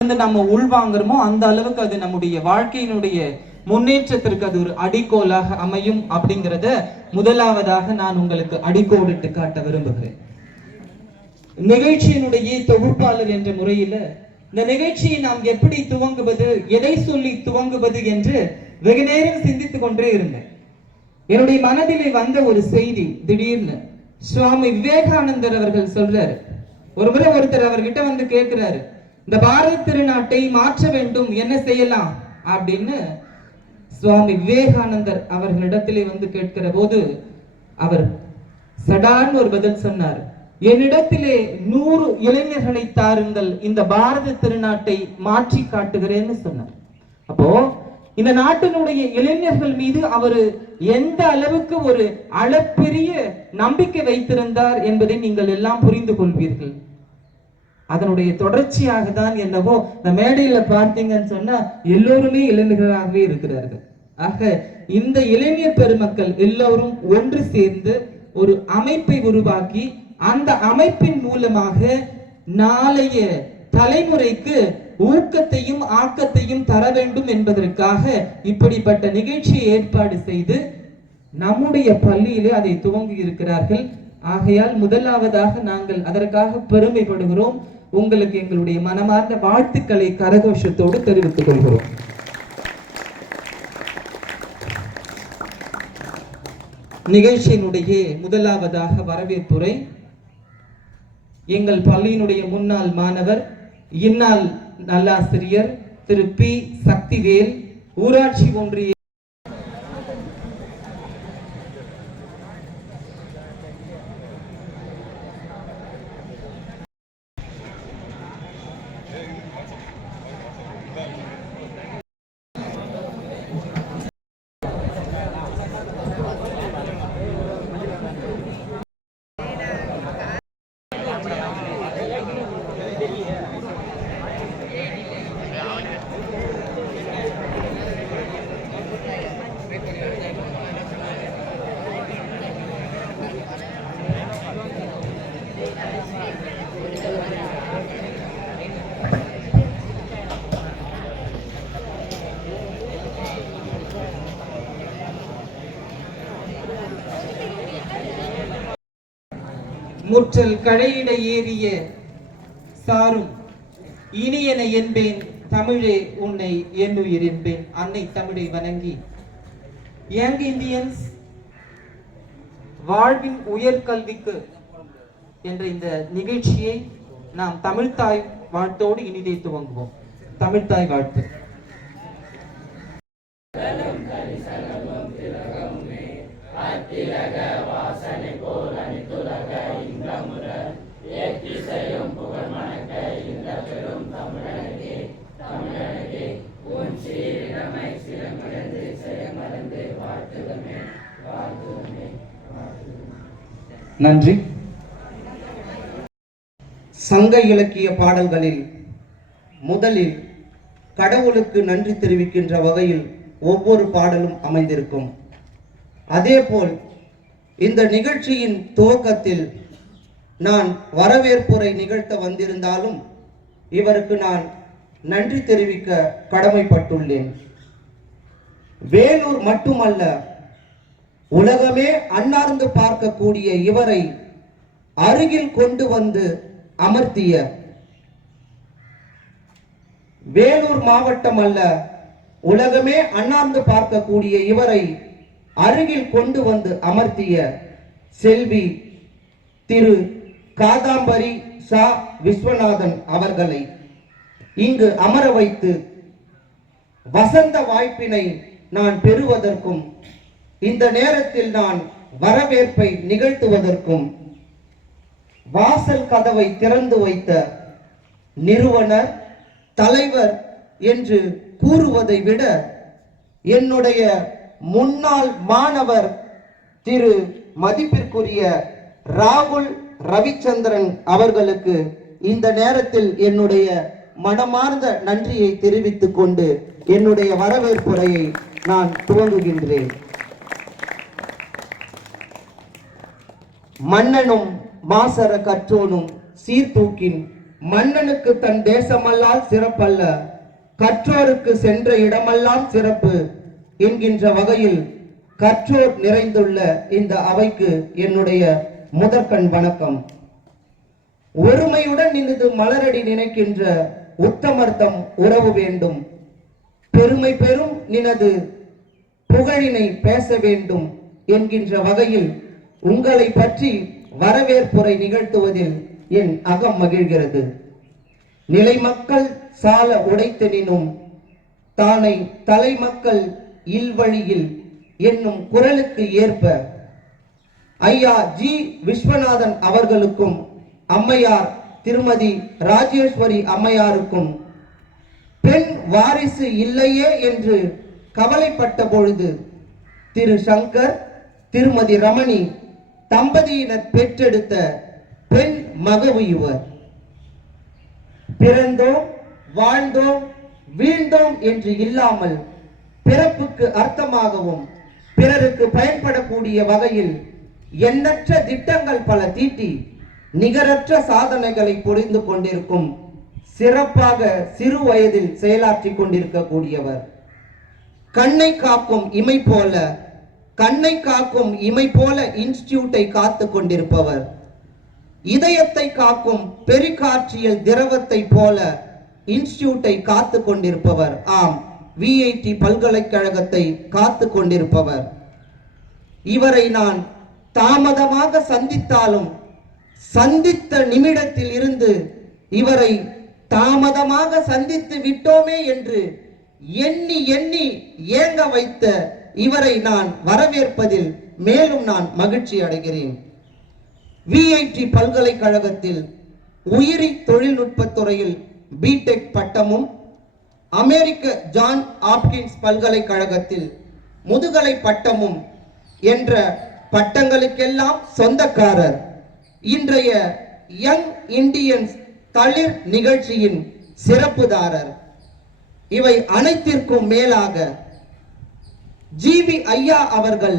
நம்ம உள்வாங்குறோமோ அந்த அளவுக்கு அது நம்முடைய வாழ்க்கையினுடைய முன்னேற்றத்திற்கு அது ஒரு அடிக்கோலாக அமையும் அப்படிங்கிறத முதலாவதாக நான் உங்களுக்கு அடிக்கோடிட்டு காட்ட விரும்புகிறேன். நிகழ்ச்சியினுடைய தொகுப்பாளர் என்ற முறையில இந்த நிகழ்ச்சியை நாம் எப்படி துவங்குவது, எதை சொல்லி துவங்குவது என்று வெகு நேரம் சிந்தித்துக் கொண்டே இருந்தேன். என்னுடைய மனதிலே வந்த ஒரு செய்தி, திடீர்னு சுவாமி விவேகானந்தர் அவர்கள் சொல்றாரு. ஒரு முறை ஒருத்தர் அவர்கிட்ட வந்து கேட்கிறாரு, இந்த பாரத திருநாட்டை மாற்ற வேண்டும், என்ன செய்யலாம் அப்படின்னு சுவாமி விவேகானந்தர் அவர்களிடத்திலே வந்து கேட்கிற போது அவர் சடான்னு ஒரு பதில் சொன்னார். என்னிடத்திலே 100 இளைஞர்களை தாருங்கள், இந்த பாரத திருநாட்டை மாற்றி காட்டுகிறேன்னு சொன்னார். அப்போ இந்த நாட்டினுடைய இளைஞர்கள் மீது அவர் எந்த அளவுக்கு ஒரு அளப்பெரிய நம்பிக்கை வைத்திருந்தார் என்பதை நீங்கள் எல்லாம் புரிந்து கொள்வீர்கள். அதனுடைய தொடர்ச்சியாக தான் என்னவோ இந்த மேடையில பார்த்தீங்கன்னு சொன்னா எல்லோருமே இளைஞர்களாகவே இருக்கிறார்கள். ஆக இந்த இளைஞர் பெருமக்கள் எல்லோரும் ஒன்று சேர்ந்து ஒரு அமைப்பை உருவாக்கி அந்த அமைப்பின் மூலமாக நாளைய தலைமுறைக்கு ஊக்கத்தையும் ஆக்கத்தையும் தர வேண்டும் என்பதற்காக இப்படிப்பட்ட நிகழ்ச்சியை ஏற்பாடு செய்து நம்முடைய பள்ளியிலே அதை துவங்கி இருக்கிறார்கள். ஆகையால் முதலாவதாக நாங்கள் அதற்காக பெருமைப்படுகிறோம். உங்களுக்கு எங்களுடைய மனமார்ந்த வாழ்த்துக்களை கரகோஷத்தோடு தெரிவித்துக் கொள்கிறோம். நிகழ்ச்சியினுடைய முதலாவதாக வரவேற்புரை எங்கள் பள்ளியினுடைய முன்னாள் மாணவர், இந்நாள் நல்லாசிரியர் திரு பி. சக்திவேல், ஊராட்சி ஒன்றிய முற்றல் கடையிட ஏறிய சாரும் இனியன என்பேன் தமிழே உன்னை என்னுயிர் என்பேன். அன்னை தமிழை வணங்கி யங் இந்தியன்ஸ் வாழ்வின் உயர்கல்விக்கு என்ற இந்த நிகழ்ச்சியை நாம் தமிழ்தாய் வாழ்த்தோடு இனிதே துவங்குவோம். தமிழ்தாய் வாழ்த்து. நன்றி. சங்க இலக்கிய பாடல்களில் முதலில் கடவுளுக்கு நன்றி தெரிவிக்கின்ற வகையில் ஒவ்வொரு பாடலும் அமைந்திருக்கும். அதேபோல் இந்த நிகழ்ச்சியின் துவக்கத்தில் நான் வரவேற்புரை நிகழ்த்த வந்திருந்தாலும் இவருக்கு நான் நன்றி தெரிவிக்க கடமைப்பட்டுள்ளேன். வேலூர் மட்டுமல்ல, உலகமே அன்னார்ந்து பார்க்கக்கூடிய இவரை அருகில் கொண்டு வந்து அமர்த்திய, வேலூர் மாவட்டம் அல்ல, உலகமே அன்னார்ந்து பார்க்கக்கூடிய இவரை அருகில் கொண்டு வந்து அமர்த்திய செல்வி திரு காதாம்பரி சா விஸ்வநாதன் அவர்களை இங்கு அமர வைத்து வசந்த வாய்ப்பினை நான் பெறுவதற்கும் இந்த நேரத்தில் நான் வரவேற்பை நிகழ்த்துவதற்கும் வாசல் கதவை திறந்து வைத்த நிறுவனர், தலைவர் என்று கூறுவதை விட என்னுடைய முன்னாள் மாணவர் திரு மதிப்பிற்குரிய ராகுல் ரவிச்சந்திரன் அவர்களுக்கு இந்த நேரத்தில் என்னுடைய மனமார்ந்த நன்றியை தெரிவித்துக் கொண்டு என்னுடைய வரவேற்புரையை நான் துவங்குகின்றேன். மன்னனும் மாசற கற்றோனும் சீர்தூக்கின் மன்னனுக்கு தன் தேசமல்லால் சிறப்பல்ல, கற்றோருக்கு சென்ற இடமெல்லாம் சிறப்பு என்கின்ற வகையில் கற்றோர் நிறைந்துள்ள இந்த அவைக்கு என்னுடைய முதற்கண் வணக்கம். ஒருமையுடன் நின்று மலரடி நினைக்கின்ற உத்தமர்த்தம் உறவு வேண்டும். பெருமை பெறும் நினது புகழினை பேச வேண்டும் என்கின்ற வகையில் உங்களை பற்றி வரவேற்புரை நிகழ்த்துவதில் என் அகம் மகிழ்கிறது. நிலை மக்கள் சால உடைத்தெனினும் தானை தலைமக்கள் இல்வழியில் என்னும் குரலுக்கு ஏற்ப ஐயா ஜி விஸ்வநாதன் அவர்களுக்கும் அம்மையார் திருமதி ராஜேஸ்வரி அம்மையாருக்கும் பெண் வாரிசு இல்லையே என்று கவலைப்பட்ட பொழுது திரு சங்கர் திருமதி ரமணி தம்பதியினர் பெற்றெடுத்த பெண் மகவு இவர். பிறந்தோம் வாழ்ந்தோம் வீழ்ந்தோம் என்று இல்லாமல் பிறப்புக்கு அர்த்தமாகவும் பிறருக்கு பயன்படக்கூடிய வகையில் எண்ணற்ற திட்டங்கள் பல தீட்டி நிகரற்ற சாதனைகளை புரிந்து கொண்டிருக்கும் சிறப்பாக சிறு வயதில் செயலாற்றி கொண்டிருக்கக்கூடியவர். கண்ணை காக்கும் இமை போல இன்ஸ்டிடியூட்டை காத்து கொண்டிருப்பவர். இதயத்தை காக்கும் பெரிகாற்றியல் திரவத்தை போல இன்ஸ்டிடியூட்டை காத்து கொண்டிருப்பவர். ஆம், விஐடி பல்கலைக்கழகத்தை காத்து கொண்டிருப்பவர். இவரை நான் தாமதமாக சந்தித்தாலும் சந்தித்த நிமிடத்தில் இருந்து இவரை தாமதமாக சந்தித்து விட்டோமே என்று எண்ணி எண்ணி ஏங்க வைத்த இவரை நான் வரவேற்பதில் மேலும் நான் மகிழ்ச்சி அடைகிறேன். விஐடி பல்கலைக்கழகத்தில் உயிரி தொழில்நுட்பத் துறையில் பிடெக் பட்டமும், அமெரிக்க ஜான் ஆப்கின்ஸ் பல்கலைக்கழகத்தில் முதுகலை பட்டமும் என்ற பட்டங்களுக்கெல்லாம் சொந்தக்காரர். இன்றைய யங் இந்தியன்ஸ் தளிர் நிகழ்ச்சியின் சிறப்புதாரர். இவை அனைத்திற்கும் மேலாக ஜிவி ஐயா அவர்கள்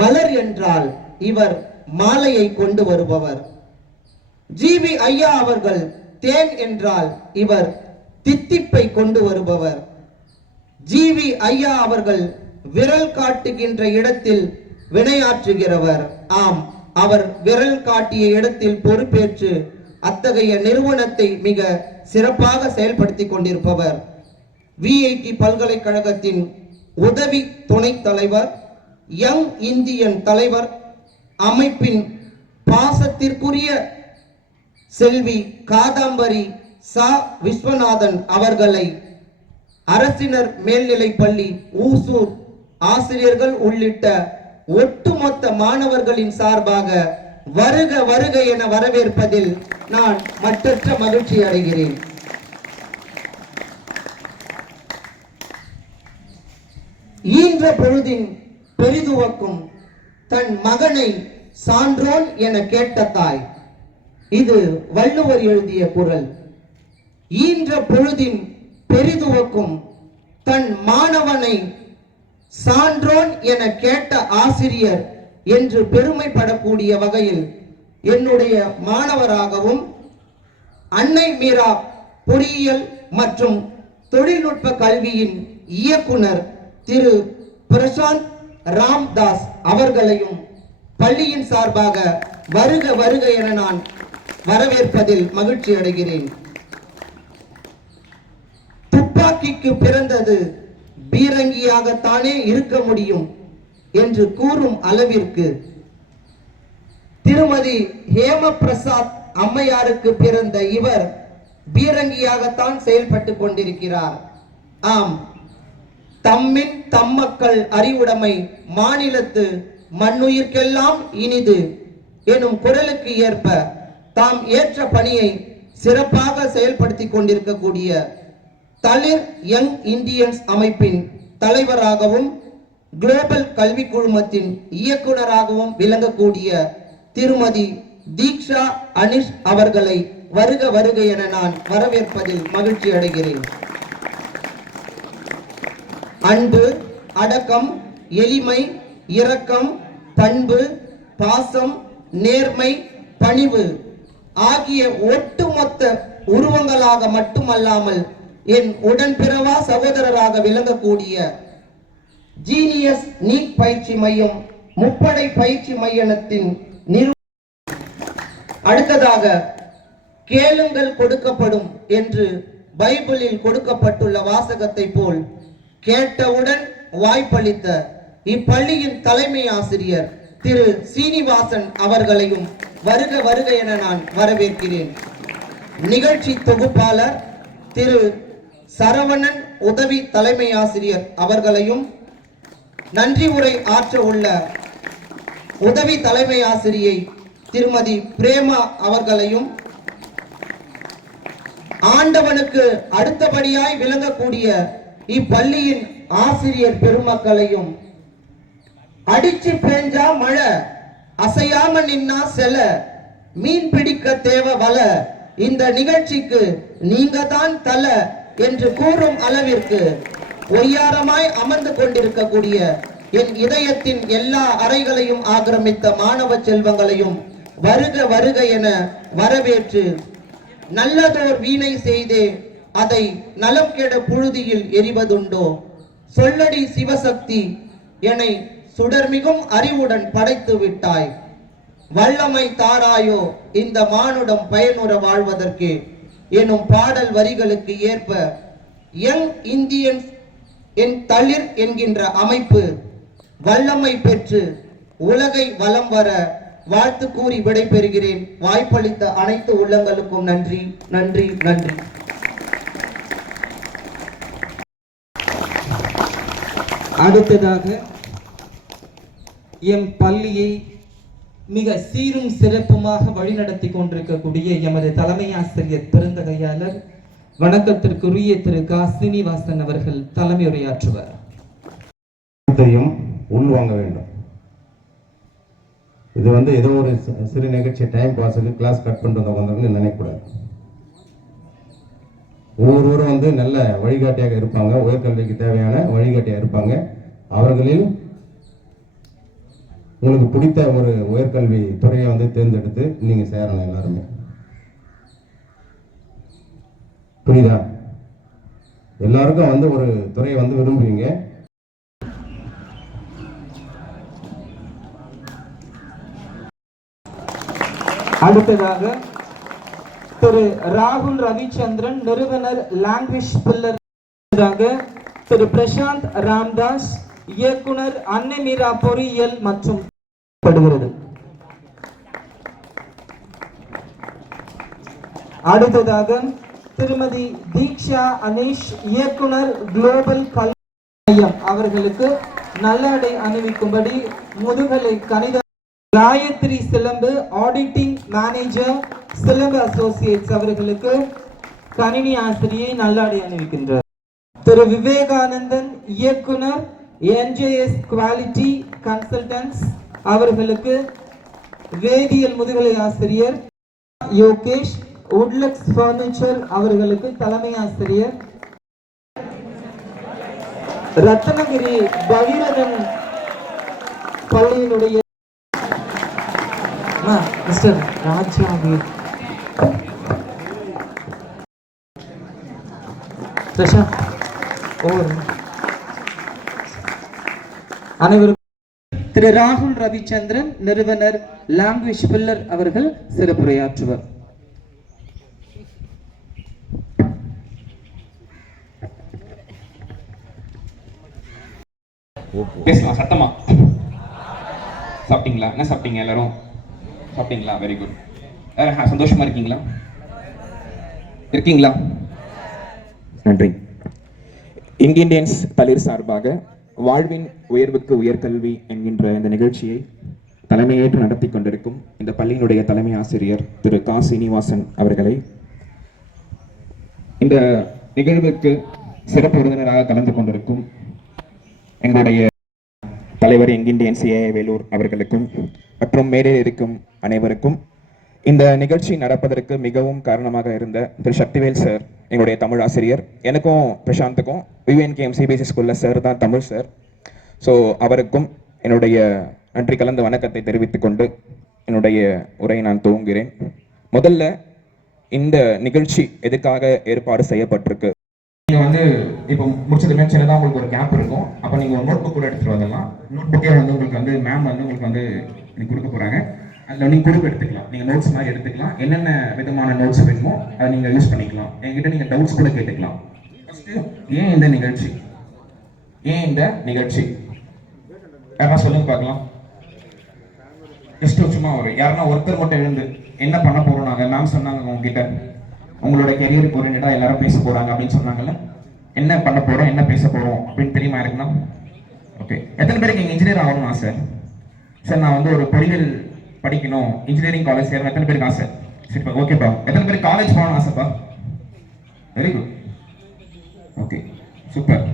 மலர் என்றால் இவர் மாலையை கொண்டு வருபவர். ஜிவி ஐயா அவர்கள் தேன் என்றால் இவர் தித்திப்பை கொண்டு வருபவர். ஜிவி ஐயா அவர்கள் விரல் காட்டுகின்ற இடத்தில் வினையாற்றுகிறவர். ஆம், அவர் விரல் காட்டிய இடத்தில் பொறுப்பேற்று அத்தகைய நிறுவனத்தை மிக சிறப்பாக செயல்படுத்திக் கொண்டிருப்பவர். விஐடி பல்கலைக்கழகத்தின் உதவி துணைத் தலைவர், யங் இந்தியன் தலைவர், அமைப்பின் பாசத்திற்குரிய செல்வி காதாம்பரி சா விஸ்வநாதன் அவர்களை அரசினர் மேல்நிலைப் பள்ளி ஊசூர் ஆசிரியர்கள் உள்ளிட்ட ஒட்டுமொத்த மாணவர்களின் சார்பாக வருக வருக என வரவேற்பதில் நான் மற்றற்ற மகிழ்ச்சி அடைகிறேன். ஈன்ற பொழுதின் பெரிதுவக்கும் தன் மகனை சான்றோன் என கேட்ட தாய். இது வள்ளுவர் எழுதிய குறள். ஈன்ற பொழுதின் பெரிதுவக்கும் தன் மாணவனை சான்றோன் என கேட்ட ஆசிரியர் என்று பெருமைப்படக்கூடிய வகையில் என்னுடைய மாணவராகவும் அன்னை மீரா பொறியியல் மற்றும் தொழில்நுட்ப கல்வியின் இயக்குனர் திரு பிரசாந்த் ராம்தாஸ் அவர்களையும் பள்ளியின் சார்பாக வருக வருக என நான் வரவேற்பதில் மகிழ்ச்சி அடைகிறேன். துப்பாக்கிக்கு பிறந்தது பீரங்கியாகத்தானே இருக்க முடியும் என்று கூறும் அளவிற்கு திருமதி ஹேம பிரசாத் அம்மையாருக்கு பிறந்த இவர் பீரங்கியாகத்தான் செயல்பட்டு கொண்டிருக்கிறார். ஆம், தம்மின் தம்மக்கள் அறிவுடைமை மாநிலத்து மண்ணுயிர்க்கெல்லாம் இனிது எனும் குரலுக்கு ஏற்ப தாம் ஏற்ற பணியை சிறப்பாக செயல்படுத்திக் கொண்டிருக்கக்கூடிய தளிர் யங் இந்தியன்ஸ் அமைப்பின் தலைவராகவும் குளோபல் கல்வி குழுமத்தின் இயக்குனராகவும் விளங்கக்கூடிய திருமதி தீக்ஷா அனிஷ் அவர்களை வருக வருக என நான் வரவேற்பதில் மகிழ்ச்சி அடைகிறேன். அன்பு, அடக்கம், எளிமை, இரக்கம், பண்பு, பாசம், நேர்மை, பணிவு ஆகிய ஒட்டுமொத்த உருவங்களாக மட்டுமல்லாமல் என் உடன்பிறவா சகோதரராக விளங்கக்கூடிய ஜீனியஸ் நீட் பயிற்சி மையம் முப்படை பயிற்சி மையத்தின் அடுத்ததாக கேளுங்கள் கொடுக்கப்படும் என்று பைபிளில் கொடுக்கப்பட்டுள்ள வாசகத்தை போல் கேட்டவுடன் வாய்ப்பளித்த இப்பள்ளியின் தலைமை ஆசிரியர் திரு சீனிவாசன் அவர்களையும் வருக வருக என நான் வரவேற்கிறேன். நிகழ்ச்சி தொகுப்பாளர் திரு சரவணன் உதவி தலைமை ஆசிரியர் அவர்களையும் நன்றி உரை ஆற்ற உள்ள உதவி தலைமை ஆசிரியை திருமதி பிரேமா அவர்களையும் ஆண்டவனுக்கு அடுத்தபடியாய் விளங்கக்கூடிய இப்பள்ளியின் ஆசிரியர் பெருமக்களையும் அடிச்சு பேஞ்சா மழை அசையாம நின்னா செல மீன் பிடிக்க தேவை வல இந்த நிகழ்ச்சிக்கு நீங்க தான் தல என்று கூறும் அளவிற்கு ஒய்யாரமாய் அமர்ந்து கொண்டிருக்கக்கூடிய என் இதயத்தின் எல்லா அறைகளையும் ஆக்கிரமித்த மாணவ செல்வங்களையும் வருக வருக என வரவேற்று நல்லதோர் வீணை செய்தே அதை நலம் கெட புழுதியில் எரிவதுண்டோ சொல்லடி சிவசக்தி என்னை சுடர்மிகும் அறிவுடன் படைத்து விட்டாய் வல்லமை தாராயோ இந்த மானுடம் பயனுற வாழ்வதற்கு எனும் பாடல் வரிகளுக்கு ஏற்ப யங் இந்தியன்ஸ் என் தளிர் என்கின்ற அமைப்பு வல்லமை பெற்று உலகை வலம் வர வாழ்த்து கூறி விடைபெறுகிறேன். வாய்ப்பளித்த அனைத்து உள்ளங்களுக்கும் நன்றி நன்றி நன்றி. அடுத்ததாக எம் பள்ளியை மிக சீரும் சிறப்புமாக வழிநடத்தி கொண்டிருக்கக்கூடிய எமது தலைமை ஆசிரியர் பெருந்தகையாளர் வணக்கத்திற்குரிய திரு கா சீனிவாசன் அவர்கள் தலைமை உரையாற்றுவார். உள்வாங்க வேண்டும். இது ஏதோ ஒரு சிறு நிகழ்ச்சி டைம் பாஸுக்கு கிளாஸ் கட் பண்ணிட்டு வந்தவங்க நினைக்கக்கூடாது. ஒவ்வொருவரும் நல்ல வழிகாட்டியாக இருப்பாங்க, உயர்கல்விக்கு தேவையான வழிகாட்டியாக இருப்பாங்க. அவர்களில் உங்களுக்கு பிடித்த ஒரு உயர்கல்வி துறையை தேர்ந்தெடுத்து நீங்க சேரணும். எல்லாருமே புரியுதா? எல்லாருக்கும் ஒரு துறையை விரும்புவீங்க. அடுத்ததாக திரு ராகுல் ரவிச்சந்திரன் நிறுவனர் லாங்குவேஜ் பில்லர், திரு பிரசாந்த் ராம்தாஸ் இயக்குனர் அன்னை மீரா பொறியியல் மற்றும் படுகிறது. அடுத்ததாக திருமதி தீக்ஷா அனீஷ் இயக்குனர் குளோபல் கல்வி மையம் அவர்களுக்கு நல்லடை அணிவிக்கும்படி முதுகலை கணித காயத்ரி சிலம்பு ஆடிட்டிங் மேனேஜர் சிலம்பு அசோசியேட்ஸ் அவர்களுக்கு கணினி ஆசிரியை நல்லடை அணிவிக்கின்றார். திரு விவேகானந்தன் இயக்குனர் என்ஜேஎஸ் குவாலிட்டி கன்சல்டன்ஸ் அவர்களுக்கு வேதியியல் முதுகலை ஆசிரியர். யோகேஷ் உட்லக்ஸ் பர்னிச்சர் அவர்களுக்கு தலைமை ஆசிரியர். ரத்னகிரி பகீரதன் பள்ளியினுடைய மிஸ்டர் ராஜாவி அனைவரும் திரு ராகுல் ரவிச்சந்திரன் நிறுவனர் லாங்குவேஜ் பில்லர் அவர்கள் சிறப்புரையாற்றுவர். பேசலாம் சத்தமா. சாப்பிட்டீங்களா? என்ன சாப்பிட்டீங்க? எல்லாரும் சாப்பிட்டீங்களா? Very good. சந்தோஷமா இருக்கீங்களா? நன்றி. இங்கிண்டியன்ஸ் தளிர் சார்பாக வாழ்வின் உயர்வுக்கு உயர்கல்வி என்கின்ற இந்த நிகழ்ச்சியை தலைமையேற்று நடத்தி கொண்டிருக்கும் இந்த பள்ளியினுடைய தலைமை ஆசிரியர் திரு கா சீனிவாசன் அவர்களை இந்த நிகழ்வுக்கு சிறப்பு விருந்தினராக கலந்து கொண்டிருக்கும் எங்களுடைய தலைவர் இங்கிண்டியன் சிஏ வேலூர் அவர்களுக்கும் மற்றும் மேலே இருக்கும் அனைவருக்கும், இந்த நிகழ்ச்சி நடப்பதற்கு மிகவும் காரணமாக இருந்த திரு சக்திவேல் சார், எங்களுடைய தமிழ் ஆசிரியர், எனக்கும் பிரசாந்துக்கும் யுஎன்கேஎம் சிபிஎஸ்சி ஸ்கூலில் சார் தான் தமிழ் சார். ஸோ அவருக்கும் என்னுடைய நன்றி கலந்த வணக்கத்தை தெரிவித்துக் கொண்டு என்னுடைய உரையை நான் துவங்குகிறேன். முதல்ல இந்த நிகழ்ச்சி எதுக்காக ஏற்பாடு செய்யப்பட்டிருக்கு? நீங்க வந்து இப்போ முடிச்சதுமே சின்னதாக உங்களுக்கு ஒரு கேப் இருக்கும். அப்போ நீங்க ஒரு நோட் புக் கூட எடுத்துட்டு வரலாம். நோட் புக்கே வந்து உங்களுக்கு வந்து மேம் வந்து உங்களுக்கு வந்து கொடுக்க போறாங்க. அதில் நீங்கள் குறிப்பு எடுத்துக்கலாம். நீங்கள் நோட்ஸ் மாதிரி எடுத்துக்கலாம். என்னென்ன விதமான நோட்ஸ் வேணுமோ அதை நீங்கள் யூஸ் பண்ணிக்கலாம். என்கிட்ட நீங்கள் டவுட்ஸ் கூட கேட்டுக்கலாம். ஃபர்ஸ்ட் ஏன் இந்த நிகழ்ச்சி? ஏன் இந்த நிகழ்ச்சி யாரா சொல்லுங்க பார்க்கலாம். ஜஸ்ட் சும்மா ஒரு யாருன்னா ஒருத்தர் மட்டும் எழுந்து என்ன பண்ண போறோம் நாங்கள், மேம் சொன்னாங்க உங்ககிட்ட உங்களோட கெரியருக்கு ஓரியன்டா எல்லாரும் பேச போறாங்க அப்படின்னு சொன்னாங்கல்ல, என்ன பண்ண போறோம் என்ன பேச போறோம் அப்படின்னு தெரியுமா இருக்குன்னா? ஓகே, எத்தனை பேருக்கு இங்கே இன்ஜினியர் ஆகணும் ஆசை? சார் நான் வந்து ஒரு பொறியியல் படிக்கணும், இன்ஜினியரிங் காலேஜ் சேரணும், எத்தனை பேருக்கு ஆசை? சரிப்பா, ஓகேப்பா. எத்தனை பேருக்கு காலேஜ் போகணும் ஆசைப்பா? Very good, okay, super.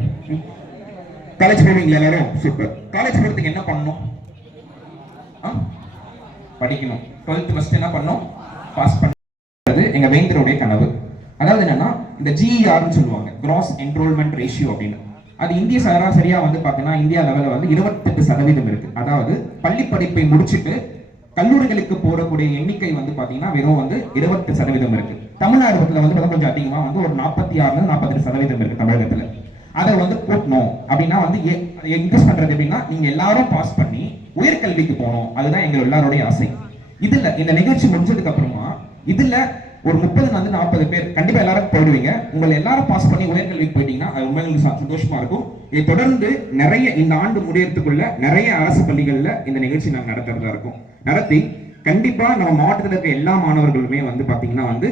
College போவீங்களா எல்லாரும்? சூப்பர். காலேஜ் போகிறதுக்கு என்ன பண்ணணும்? படிக்கணும். 12th ஃபர்ஸ்ட் என்ன பண்ணணும்? பாஸ் பண்ணுறது எங்க வேந்தருடைய கனவு. அதாவது என்னன்னா இந்த GERன்னு சொல்லுவாங்க, கிராஸ் என்ரோல்மெண்ட் ரேஷியோ அப்படின்னு. அது இந்திய சராசரியா வந்து பாத்தீங்கன்னா இந்தியா லெவலில் வந்து 28% இருக்கு. அதாவது பள்ளி படிப்பை முடிச்சுட்டு கல்லூரிகளுக்கு போடக்கூடிய எண்ணிக்கை வந்து பாத்தீங்கன்னா வெறும் வந்து 28% இருக்கு. தமிழ்நாடுல வந்து கொஞ்சம் அதிகமா வந்து ஒரு 46-48% இருக்கு தமிழகத்துல. அதை வந்து கூட்டணும் அப்படின்னா வந்து இன்க்ரீஸ் பண்றது எப்படின்னா நீங்க எல்லாரும் பாஸ் பண்ணி உயர்கல்விக்கு போகணும். அதுதான் எங்க எல்லாருடைய ஆசை. இதுல இந்த நிகழ்ச்சி முடிஞ்சதுக்கு அப்புறமா இதுல ஒரு 30-40 பேர் கண்டிப்பா எல்லாரும் போயிடுவீங்க. உங்களை எல்லாரும் பாஸ் பண்ணி உயர்கல்விக்கு போயிட்டீங்கன்னா அது உண்மைகளுக்கு சந்தோஷமா இருக்கும். இதை தொடர்ந்து நிறைய இந்த ஆண்டு முடியறதுக்குள்ள நிறைய அரசு பள்ளிகள்ல இந்த நிகழ்ச்சி நாங்கள் நடத்துறதா இருக்கும். நடத்தி கண்டிப்பா நம்ம மாவட்டத்தில் இருக்க எல்லா மாணவர்களுமே வந்து பாத்தீங்கன்னா வந்து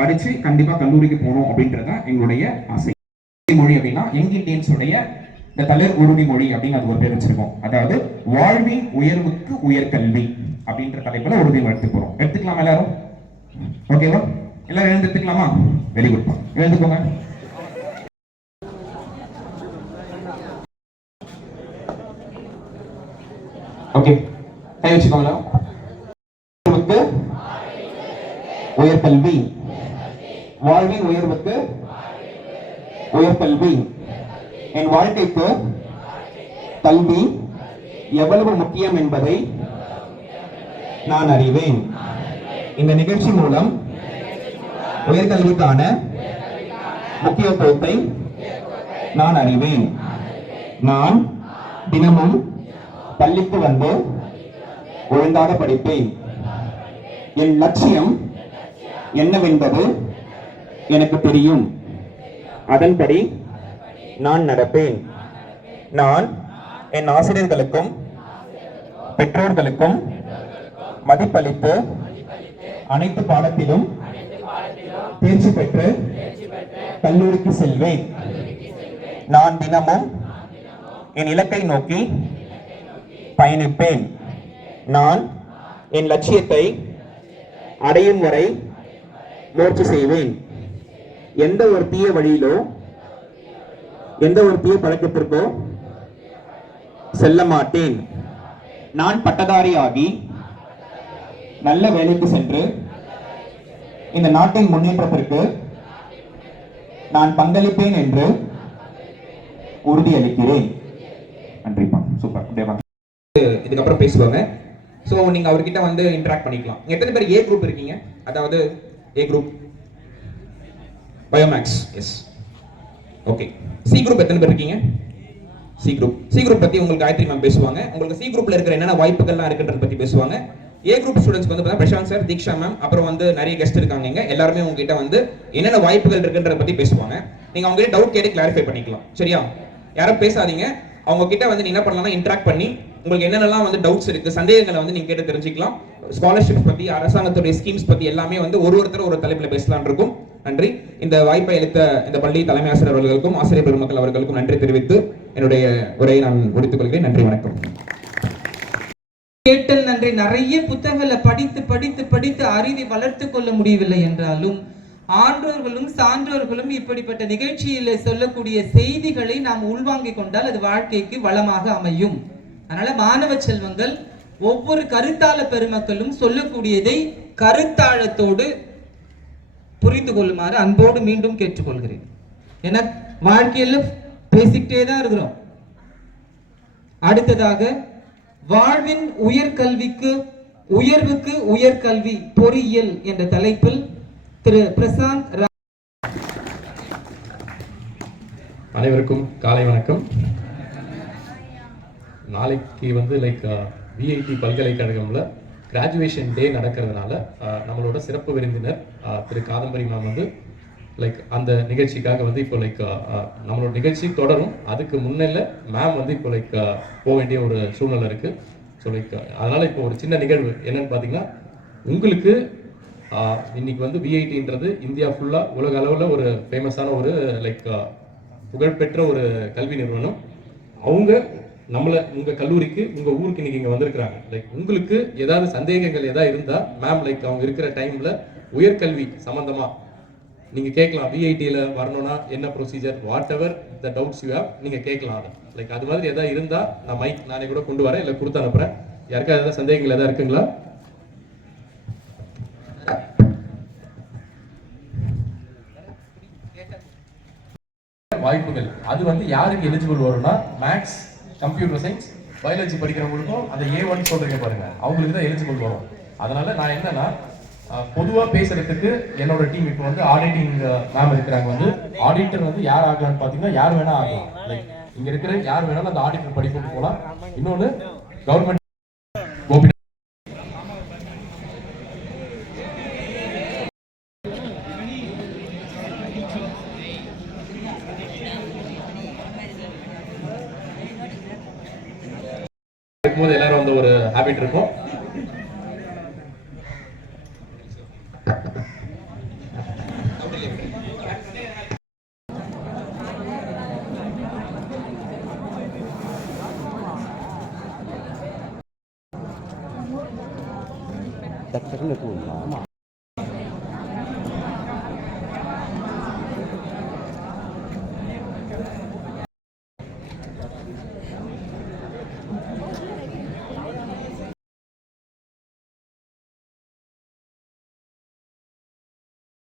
படிச்சு கண்டிப்பா கல்லூரிக்கு போகணும் அப்படின்றதான் எங்களுடைய ஆசை. மொழி அப்படின்னா யங் இந்தியன்ஸ் உடைய இந்த தளிர் உறுதிமொழி அப்படின்னு அது ஒரு பேர் வச்சிருக்கோம். அதாவது வாழ்வின் உயர்வுக்கு உயர்கல்வி அப்படின்ற தலைப்புல உறுதிமொழி எடுத்து போறோம். எடுத்துக்கலாம் எல்லாரும்? ஓகேவா? எல்லாரும் எழுந்துக்கலாமா? வெரி குட், எழுந்துக்கோங்க. ஓகே, கை வச்சுக்கோங்க. உயர்கல்வி, வாழ்வின் உயர்வுக்கு உயர்கல்வி. என் வாழ்க்கைக்கு கல்வி எவ்வளவு முக்கியம் என்பதை நான் அறிவேன். இந்த நிகழ்ச்சி மூலம் உயர்கல்விக்கான முக்கியத்துவத்தை நான் அறிவேன். நான் தினமும் பள்ளிக்கு வந்து ஒழுங்காக படிப்பேன். என் லட்சியம் என்னவென்பது எனக்கு தெரியும். அதன்படி நான் நடப்பேன். நான் என் ஆசிரியர்களுக்கும் பெற்றோர்களுக்கும் மதிப்பளித்து அனைத்து பாடத்திலும் தேர்ச்சி பெற்று கல்லூரிக்கு செல்வேன். நான் தினமும் என் இலக்கை நோக்கி பயணிப்பேன். நான் என் லட்சியத்தை அடையும் வரை முயற்சி செய்வேன். எந்த ஒரு தீய வழியிலோ எந்த ஒரு தீய பழக்கத்திற்கோ செல்ல மாட்டேன். நான் பட்டதாரி ஆகி நல்ல வேலைக்கு சென்று இந்த நாட்டின் முன்னேற்றத்திற்கு நான் பங்களிப்பேன் என்று உறுதியளிக்கிறேன். நன்றிப்பா, சூப்பர். இதுக்கப்புறம் பேசுவாங்க. ஸோ நீங்க அவர்கிட்ட வந்து இன்டராக்ட் பண்ணிக்கலாம். எத்தனை பேர் ஏ குரூப் இருக்கீங்க? அதாவது A group biomaths. Yes, okay. C group எத்தனை பேர் இருக்கீங்க? சி குரூப் பத்தி உங்களுக்கு காயத்ரி மேம் பேசுவாங்க. உங்களுக்கு சி குரூப்ல இருக்கிற என்னென்ன வாய்ப்புகள்லாம் இருக்குன்றத பத்தி பேசுவாங்க. ஏ குரூப் ஸ்டூடெண்ட்ஸ் வந்து பிரசாந்த் சார், தீக்ஷா மேம், அப்புறம் வந்து நிறைய கெஸ்ட் இருக்காங்க இங்க. எல்லாருமே உங்ககிட்ட வந்து என்னென்ன வாய்ப்புகள் இருக்குன்றத பத்தி பேசுவாங்க. நீங்க அவங்க கிட்ட டவுட் கேட்டு கிளாரிஃபை பண்ணிக்கலாம். சரியா? யாரும் பேசாதீங்க. அவங்க கிட்ட வந்து நீங்க என்ன பண்ணலாம்னா இன்டராக்ட் பண்ணி உங்களுக்கு என்னென்னலாம் வந்து டவுட்ஸ் இருக்கு, சந்தேகங்களை வந்து நீங்க கேட்டு தெரிஞ்சுக்கலாம். ஸ்காலர்ஷிப்ஸ் பத்தி, அரசாங்கத்துடைய ஸ்கீம்ஸ் பத்தி எல்லாமே வந்து ஒருத்தர் ஒரு தலைப்புல பேசலாம் இருக்கும். நன்றி. இந்த வாய்ப்பை அளித்த இந்த பள்ளி தலைமை ஆசிரியர் அவர்களுக்கும் ஆசிரியர் பெருமக்கள் அவர்களுக்கும் நன்றி தெரிவித்து என்னுடைய உரையை நான் முடித்துக் கொள்கிறேன். நன்றி, வணக்கம். கேட்டல் நன்றி. நிறைய புத்தகங்களை படித்து படித்து படித்து அறிவை வளர்த்து கொள்ள முடியவில்லை என்றாலும் ஆன்றோர்களும் சான்றோர்களும் இப்படிப்பட்ட நிகழ்ச்சியில சொல்லக்கூடிய செய்திகளை நாம் உள்வாங்கிக் கொண்டால் அது வாழ்க்கைக்கு வளமாக அமையும். அதனால மாணவ செல்வங்கள் ஒவ்வொரு கருத்தாள பெருமக்களும் சொல்லக்கூடியதை கருத்தாழத்தோடு புரிந்து கொள்ளுமாறு அன்போடு மீண்டும் கேட்டுக்கொள்கிறேன். ஏன்னா வாழ்க்கையில பேசிக்கிட்டே தான் இருக்கிறோம். அடுத்ததாக வாழ்வின் உயர்கல்விக்கு உயர்வுக்கு உயர்கல்வி பொறியியல் என்ற தலைப்பில் திரு பிரசாந்த் அனைவருக்கும் காலை வணக்கம். நாளைக்கு வந்து விஐடி பல்கலைக்கழகம்ல கிராஜுவேஷன் டே நடக்கிறதுனால நம்மளோட சிறப்பு விருந்தினர் திரு காதம்பரி மேம் வந்து அந்த நிகழ்ச்சிக்காக வந்து இப்போ நம்மளோட நிகழ்ச்சி தொடரும். அதுக்கு முன்னில மேம் வந்து இப்போ போக வேண்டிய ஒரு சூழ்நிலை இருக்கு. ஸோ அதனால இப்போ ஒரு சின்ன நிகழ்வு என்னன்னு பார்த்தீங்கன்னா, உங்களுக்கு இன்னைக்கு வந்து விஐடின்றது இந்தியா ஃபுல்லாக உலக அளவில் ஒரு ஃபேமஸான ஒரு புகழ்பெற்ற ஒரு கல்வி நிறுவனம். அவங்க உங்கள் கல்லூரிக்கு உங்கள் ஊருக்கு இன்னைக்கு இங்கே வந்திருக்கிறாங்க. உங்களுக்கு ஏதாவது சந்தேகங்கள் ஏதாவது இருந்தால் மேம் அவங்க இருக்கிற டைமில் உயர்கல்வி சம்மந்தமாக நீங்கள் கேட்கலாம். விஐடியில் வரணும்னா என்ன procedure, what ever the doubts you have நீங்கள் கேட்கலாம். அதை அது மாதிரி எதாவது இருந்தால் நான் மைக் நானே கூட கொண்டு வரேன், இல்லை கொடுத்து அனுப்புகிறேன். யாருக்கா ஏதாவது சந்தேகங்கள் எதாவது இருக்குங்களா? வாய்ப்புகள் அது வந்து யாருக்கு எலிஜிபிள் வரும்னா, மேக்ஸ், கம்ப்யூட்டர் சயின்ஸ், பயாலஜி படிக்கிறவங்களுக்கும் அந்த A1 சொல்றீங்க பாருங்க, அவங்களுக்கு தான் எலிஜிபிள் வரும். அதனால நான் என்னன்னா பொதுவாக பேசுறதுக்கு என்னோட டீம் இப்போ வந்து ஆடிட்டிங் மேம் இருக்கிறாங்க. வந்து ஆடிட்டர் வந்து யார் ஆகலாம்னு பார்த்தீங்கன்னா யார் வேணா ஆகலாம். இங்க இருக்கிற யார் வேணாலும் அந்த ஆடிட்டர் படிப்புக்கு போகலாம். இன்னொன்று கவர்மெண்ட் இருக்கும்போது எல்லாரும் வந்து ஒரு ஹாபிட் இருக்கும். டக்குன்னு